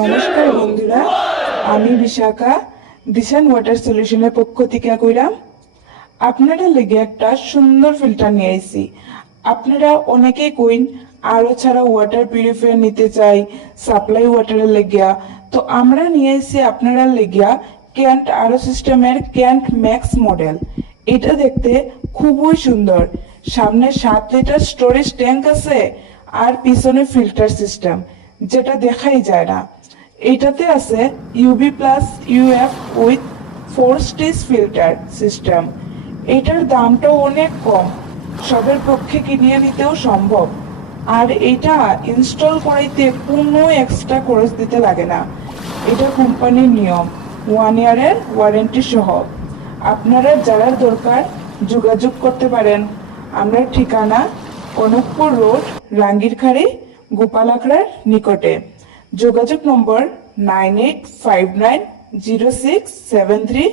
নমস্কার বন্ধুরা, আমি বিশাখা দিশান ওয়াটার সলিউশনের পক্ষ থেকে কইরাম। আপনারা লেগে একটা সুন্দর ফিল্টার নিয়ে আইছি। আপনারা অনেকেই কইন আরো ছাড়া ওয়াটার পিউরিফায়ার নিতে চাই সাপ্লাই ওয়াটারের লেগিয়া, তো আমরা নিয়ে আইছি আপনারা লেগিয়া ক্যান্ট আরো সিস্টেমের ক্যান্ট ম্যাক্স মডেল। এটা দেখতে খুবই সুন্দর। সামনে 7 লিটার স্টোরেজ ট্যাঙ্ক আছে আর পিছনে ফিল্টার সিস্টেম, যেটা দেখাই যায় না। এটাতে আছে UV plus UF with 4 stage filter system. এটার দামটাও অনেক কম, সবের পক্ষে কিনিয়ে নিতেও সম্ভব। আর এটা ইনস্টল করাইতে কোনো এক্সট্রা খরচ দিতে লাগে না। এটা কোম্পানির নিয়ম, 1 ইয়ারের ওয়ারেন্টি সহ। আপনারা যারা দরকার যোগাযোগ করতে পারেন। আমরা ঠিকানা কনকপুর রোড, রাঙ্গিরখাড়ি, গোপালাখড়ার নিকটে। যোগাযোগ নম্বর 98590673